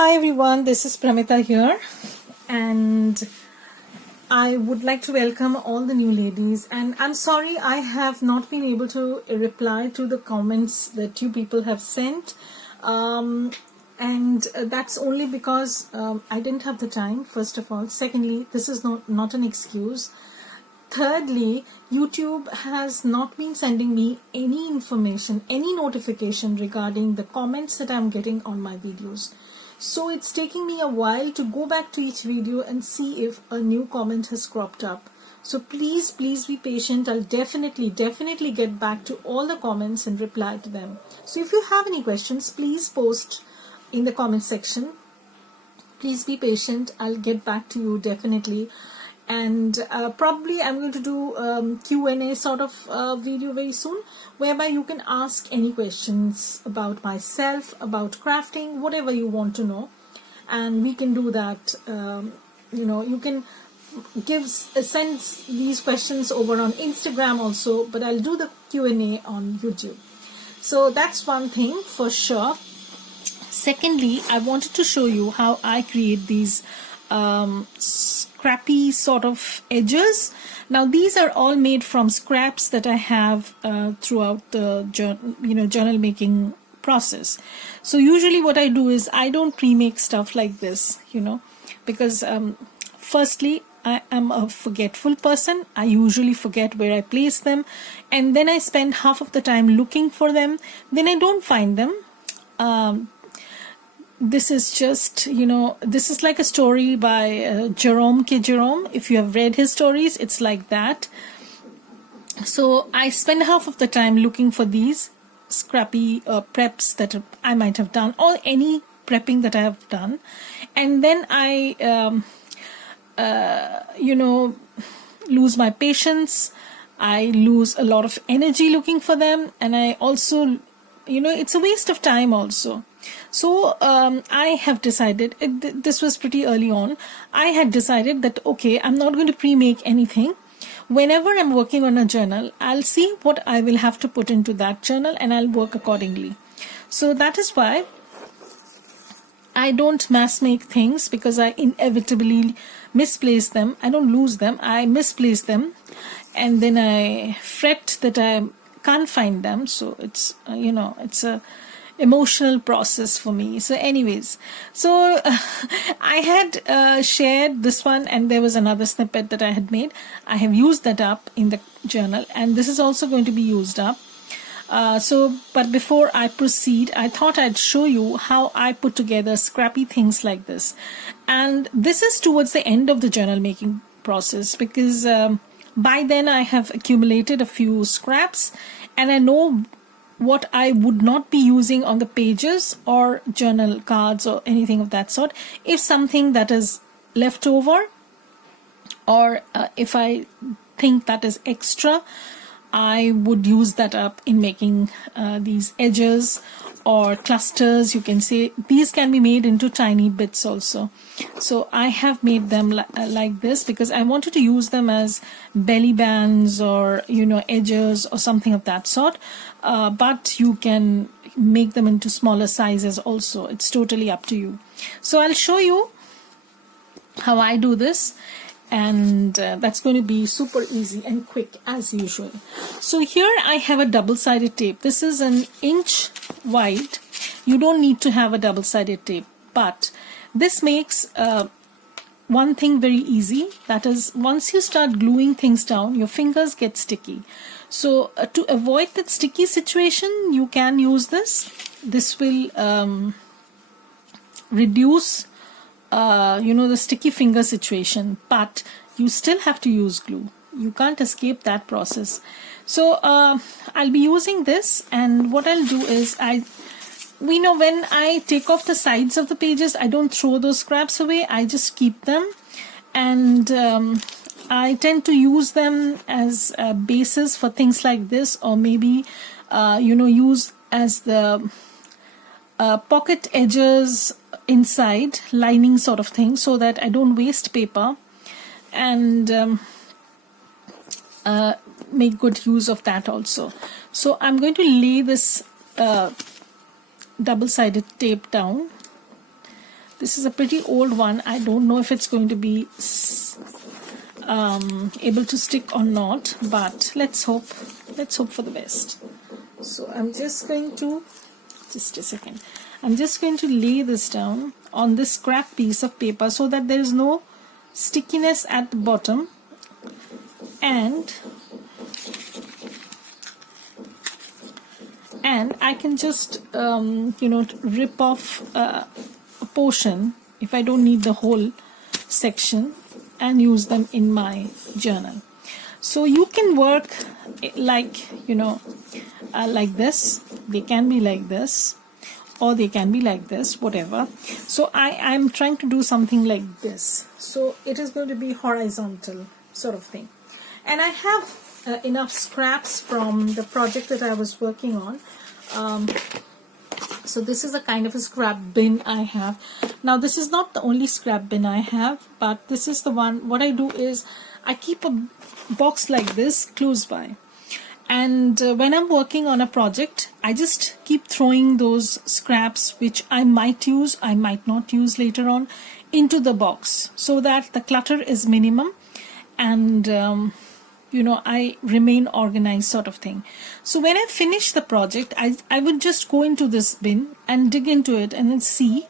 Hi everyone, this is Pramita here, and I would like to welcome all the new ladies. And I'm sorry I have not been able to reply to the comments that you people have sent, and that's only because I didn't have the time, first of all. Secondly, this is not an excuse. Thirdly, YouTube has not been sending me any information, any notification regarding the comments that I'm getting on my videos. So it's taking me a while to go back to each video and see if a new comment has cropped up. So please be patient. I'll definitely get back to all the comments and reply to them. So if you have any questions, please post in the comment section. Please be patient. I'll get back to you definitely. And probably I'm going to do Q&A sort of video very soon, whereby you can ask any questions about myself, about crafting, whatever you want to know, and we can do that. You can send these questions over on Instagram also, but I'll do the Q&A on YouTube. So that's one thing for sure. Secondly, I wanted to show you how I create these scrappy sort of edges. Now these are all made from scraps that I have throughout the journal making process. So usually what I do is I don't pre-make stuff like this, because firstly I am a forgetful person. I usually forget where I place them, and then I spend half of the time looking for them, then I don't find them. This is just, this is like a story by Jerome. If you have read his stories, it's like that. So I spend half of the time looking for these scrappy preps that I might have done, or any prepping that I have done. And then I, lose my patience. I lose a lot of energy looking for them. And I also, it's a waste of time also. So I have decided, this was pretty early on, I had decided that okay, I'm not going to pre-make anything. Whenever I'm working on a journal, I'll see what I will have to put into that journal and I'll work accordingly. So that is why I don't mass make things, because I inevitably misplace them. I don't lose them, I misplace them, and then I fret that I can't find them. So it's it's a emotional process for me. So anyways, so I had shared this one, and there was another snippet that I had made. I have used that up in the journal, and this is also going to be used up. But before I proceed, I thought I'd show you how I put together scrappy things like this. And this is towards the end of the journal making process, because by then I have accumulated a few scraps, and I know what I would not be using on the pages or journal cards or anything of that sort. If something that is left over, or if I think that is extra, I would use that up in making these edges or clusters. You can say these can be made into tiny bits also. So I have made them like this because I wanted to use them as belly bands or edges or something of that sort, but you can make them into smaller sizes also. It's totally up to you. So I'll show you how I do this, and that's going to be super easy and quick as usual. So here I have a double-sided tape. This is an inch wide. You don't need to have a double-sided tape, but this makes one thing very easy. That is, once you start gluing things down, your fingers get sticky. So to avoid that sticky situation, you can use this. This will reduce the sticky finger situation, but you still have to use glue. You can't escape that process. So I'll be using this, and what I'll do is when I take off the sides of the pages, I don't throw those scraps away. I just keep them, and I tend to use them as bases for things like this, or maybe use as the pocket edges inside, lining sort of thing, so that I don't waste paper, and make good use of that also. So I'm going to lay this double-sided tape down This is a pretty old one. I don't know if it's going to be able to stick or not, but let's hope for the best. So I'm just going to, just a second, I'm just going to lay this down on this scrap piece of paper so that there is no stickiness at the bottom, and I can just rip off a portion if I don't need the whole section and use them in my journal. So you can work like like this. They can be like this, or they can be like this, whatever. So I'm trying to do something like this. So it is going to be horizontal sort of thing. And I have enough scraps from the project that I was working on. So this is a kind of a scrap bin I have. Now this is not the only scrap bin I have, but this is the one. What I do is I keep a box like this close by. And when I'm working on a project, I just keep throwing those scraps which I might use, I might not use later on, into the box so that the clutter is minimum and I remain organized sort of thing. So when I finish the project, I would just go into this bin and dig into it and then see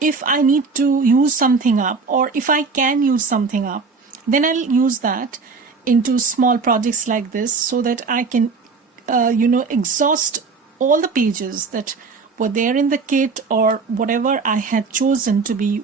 if I need to use something up, or if I can use something up, then I'll use that into small projects like this so that I can exhaust all the pages that were there in the kit or whatever I had chosen to be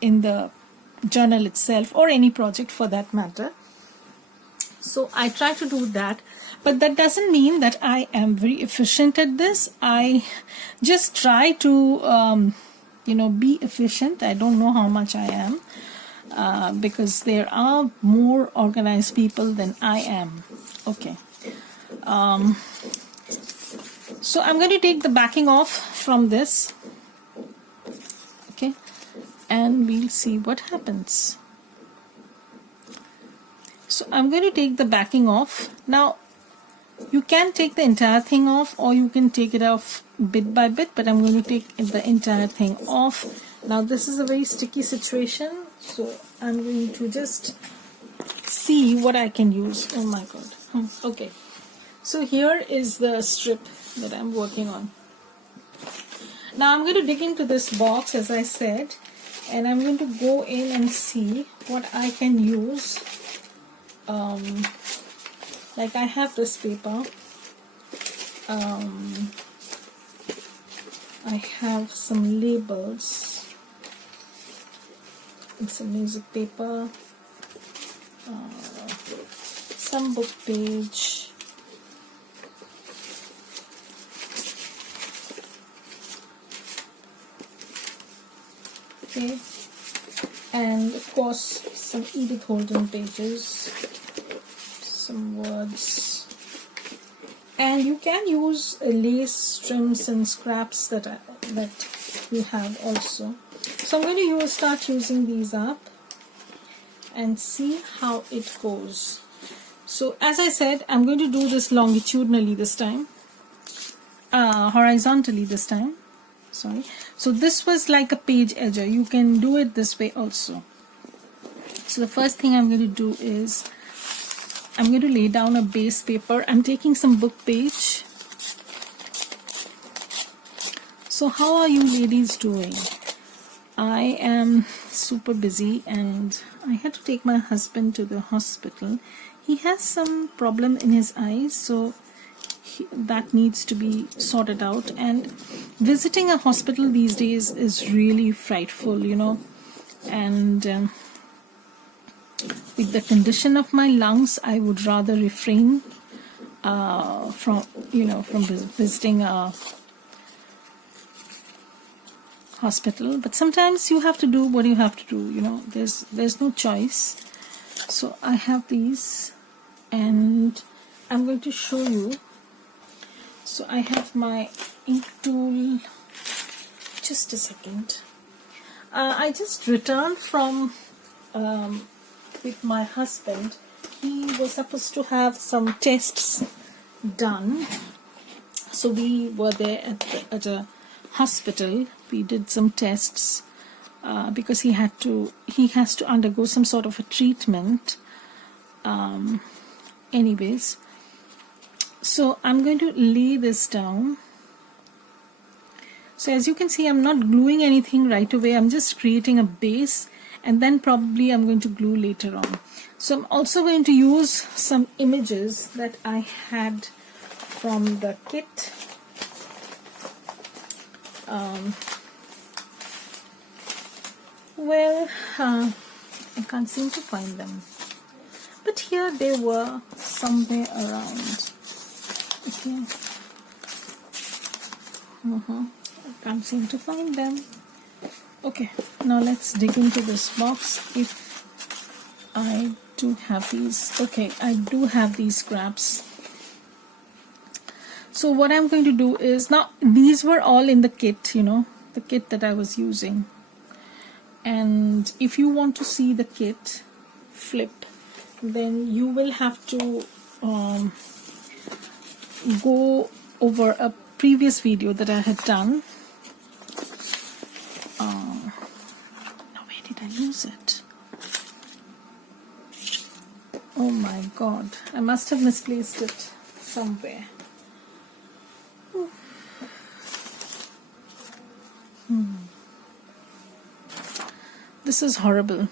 in the journal itself, or any project for that matter. So I try to do that, but that doesn't mean that I am very efficient at this. I just try to be efficient. I don't know how much I am. Because there are more organized people than I am. Okay. So I'm going to take the backing off from this. Okay. And we'll see what happens. So I'm going to take the backing off. Now, you can take the entire thing off, or you can take it off bit by bit, but I'm going to take the entire thing off. Now this is a very sticky situation, so I'm going to just see what I can use. Oh my god. Okay. So here is the strip that I'm working on. Now I'm going to dig into this box, as I said, and I'm going to go in and see what I can use. Like I have this paper. I have some labels and some music paper, some book page, okay, and of course some Edith Holden pages, some words. And you can use lace trims and scraps that you have also. So I'm going to start using these up and see how it goes. So as I said, I'm going to do this longitudinally this time, horizontally this time. Sorry. So this was like a page edger. You can do it this way also. So the first thing I'm going to do is I'm going to lay down a base paper. I'm taking some book page. So how are you ladies doing? I am super busy and I had to take my husband to the hospital. He has some problem in his eyes, so that needs to be sorted out. And visiting a hospital these days is really frightful, and with the condition of my lungs, I would rather refrain from visiting a hospital. But sometimes you have to do what you have to do. There's no choice. So I have these, and I'm going to show you. So I have my ink tool. Just a second. I just returned from with my husband. He was supposed to have some tests done, so we were there at a hospital. We did some tests because he has to undergo some sort of a treatment. Anyways, so I'm going to lay this down. So as you can see, I'm not gluing anything right away. I'm just creating a base, and then probably I'm going to glue later on. So I'm also going to use some images that I had from the kit. I can't seem to find them, but here they were somewhere around. Okay. I can't seem to find them. Okay, now let's dig into this box. If I do have these. Okay, I do have these scraps. So what I'm going to do is, now these were all in the kit, you know, the kit that I was using. And if you want to see the kit flip, then you will have to go over a previous video that I had done. Now where did I lose it? Oh my god, I must have misplaced it somewhere. This is horrible.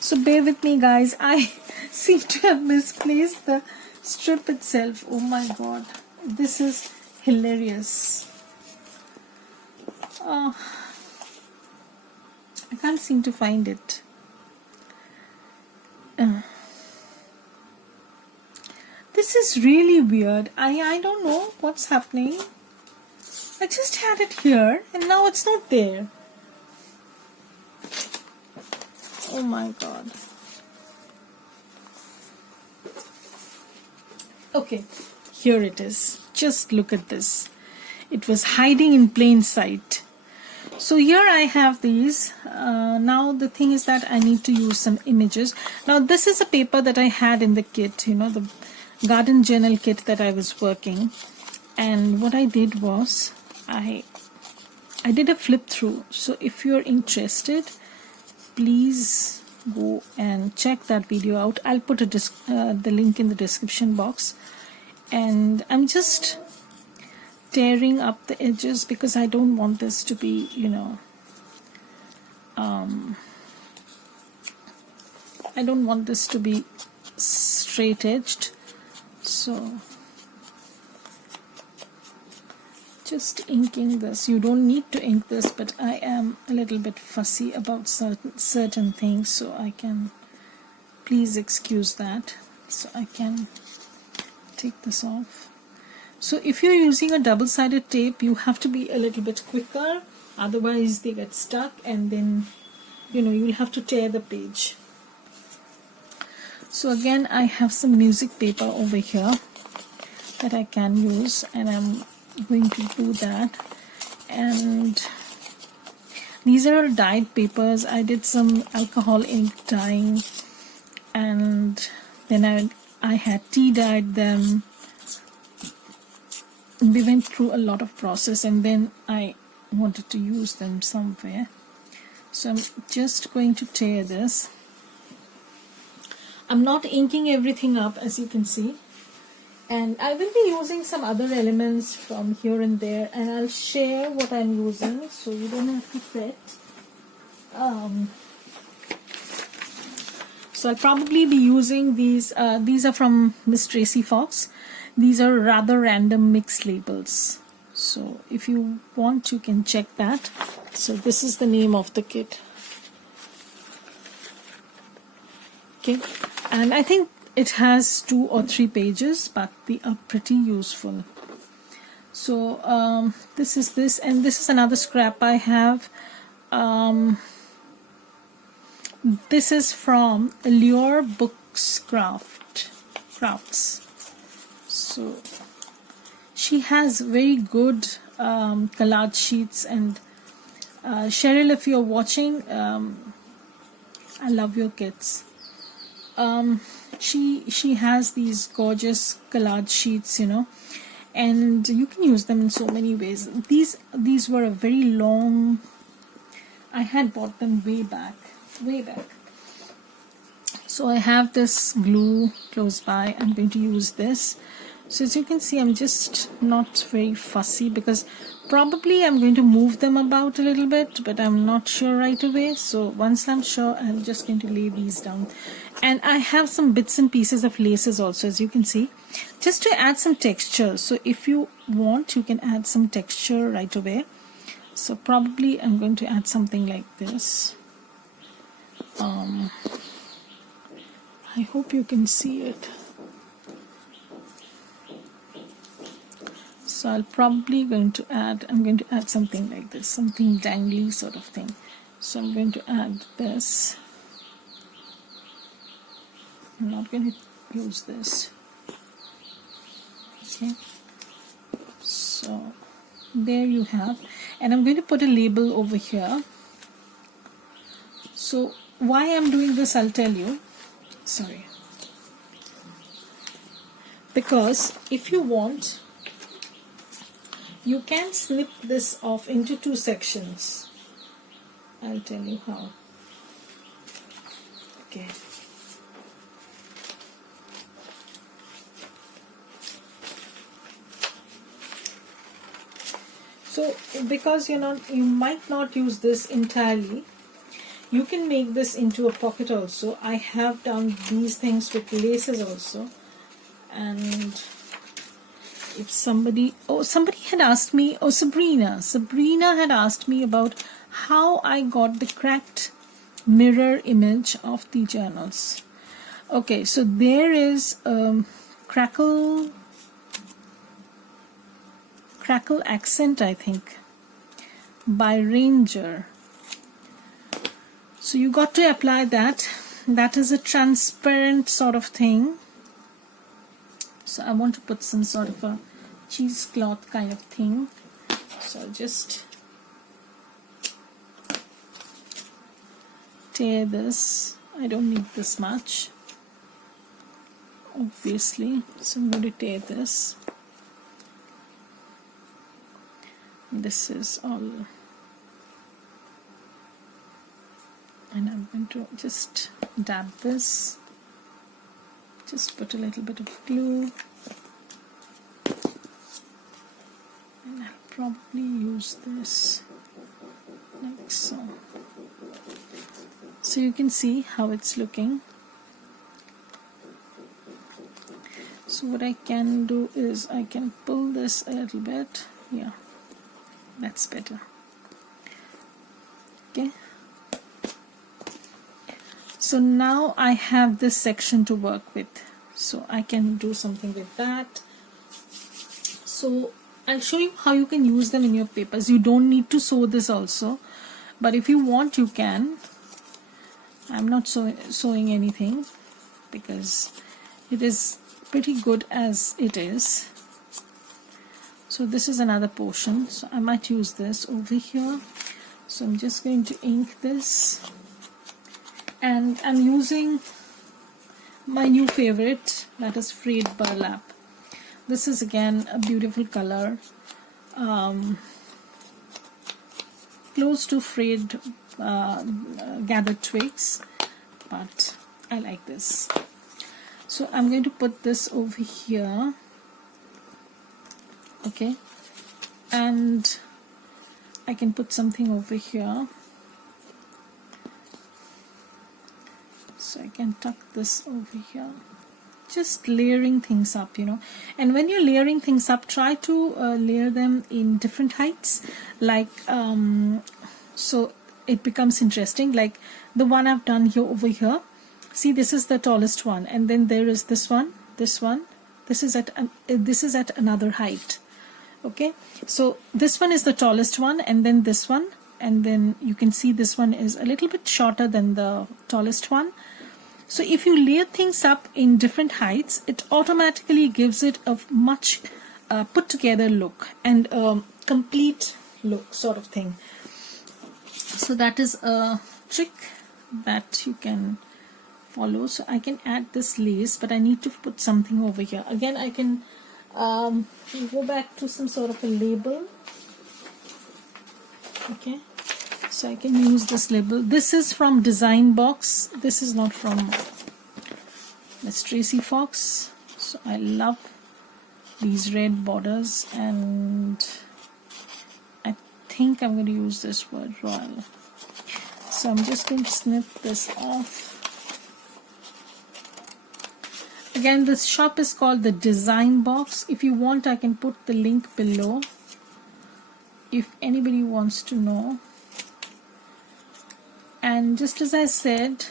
So bear with me, guys. I seem to have misplaced the strip itself. Oh my god, this is hilarious. I can't seem to find it. This is really weird. I don't know what's happening. I just had it here and now it's not there. Oh my god. Okay, here it is. Just look at this. It was hiding in plain sight. So here I have these. Now the thing is that I need to use some images. Now this is a paper that I had in the kit, you know, the garden journal kit that I was working. And what I did was I did a flip through. So if you're interested, please go and check that video out. I'll put the link in the description box. And I'm just tearing up the edges because I don't want this to be, you know, I don't want this to be straight edged. So just inking this. You don't need to ink this, but I am a little bit fussy about certain things, so I can, please excuse that. So I can take this off. So if you're using a double-sided tape, you have to be a little bit quicker, otherwise they get stuck and then, you know, you'll have to tear the page. So again, I have some music paper over here that I can use, and I'm going to do that. And these are all dyed papers. I did some alcohol ink dyeing, and then I had tea dyed them. We went through a lot of process, and then I wanted to use them somewhere. So I'm just going to tear this. I'm not inking everything up, as you can see, and I will be using some other elements from here and there, and I'll share what I'm using so you don't have to fret. So I'll probably be using these. These are from Miss Tracy Fox. These are rather random mix labels. So if you want, you can check that. So this is the name of the kit. Okay, and I think it has 2 or 3 pages, but they are pretty useful. So this is this, and this is another scrap I have. This is from Allure Books Crafts. So she has very good collage sheets, and Cheryl, if you're watching, I love your kits. She has these gorgeous collage sheets, you know, and you can use them in so many ways. These were a very long had bought them way back. So I have this glue close by. I'm going to use this. So as you can see, I'm just not very fussy because probably I'm going to move them about a little bit, but I'm not sure right away. So once I'm sure, I'm just going to lay these down. And I have some bits and pieces of laces also, as you can see, just to add some texture. So if you want, you can add some texture right away. So probably I'm going to add something like this. I hope you can see it. So I'm going to add something like this, something dangly sort of thing. So I'm going to add this. I'm not going to use this. Okay. So there you have. And I'm going to put a label over here. So why I'm doing this, I'll tell you. Sorry. Because if you want, you can snip this off into 2 sections. I'll tell you how. Okay. So because you might not use this entirely, you can make this into a pocket also. I have done these things with laces also. And if somebody had asked me, Sabrina had asked me about how I got the cracked mirror image of the journals. Okay, so there is crackle accent, I think, by Ranger. So you got to apply that. That is a transparent sort of thing. So I want to put some sort of a cheesecloth kind of thing. So I'll just tear this. I don't need this much, obviously. So I'm going to tear this. This is all. And I'm going to just dab this. Just put a little bit of glue. And I'll probably use this like so. So you can see how it's looking. So what I can do is I can pull this a little bit. Yeah, that's better. Okay. So now I have this section to work with. So I can do something with that. So I'll show you how you can use them in your papers. You don't need to sew this also, but if you want, you can. I'm not sewing anything because it is pretty good as it is. So this is another portion. So I might use this over here. So I'm just going to ink this. And I'm using my new favorite, that is frayed burlap. This is again a beautiful color, close to frayed gathered twigs, but I like this. So I'm going to put this over here, okay, and I can put something over here. So I can tuck this over here. Just layering things up, and when you're layering things up, try to layer them in different heights, like so it becomes interesting. Like the one I've done here over here, see, this is the tallest one, and then there is this one, this is at another height. Okay, so this one is the tallest one, and then this one, and then you can see this one is a little bit shorter than the tallest one. So if you layer things up in different heights, it automatically gives it a much put together look and a complete look sort of thing. So that is a trick that you can follow. So I can add this lace, but I need to put something over here. Again, I can go back to some sort of a label. Okay. So I can use this label. This is from Design Box. This is not from Miss Tracy Fox. So I love these red borders, and I think I'm going to use this word royal. So I'm just going to snip this off. Again, this shop is called the Design Box. If you want, I can put the link below if anybody wants to know. And just as I said,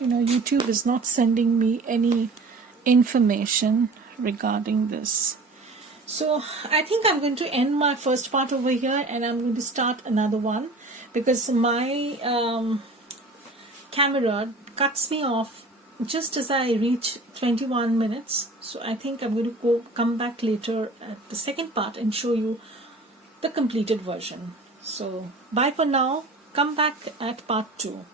YouTube is not sending me any information regarding this. So I think I'm going to end my first part over here, and I'm going to start another one because my camera cuts me off just as I reach 21 minutes. So I think I'm going to come back later at the second part and show you the completed version. So bye for now. Come back at part 2.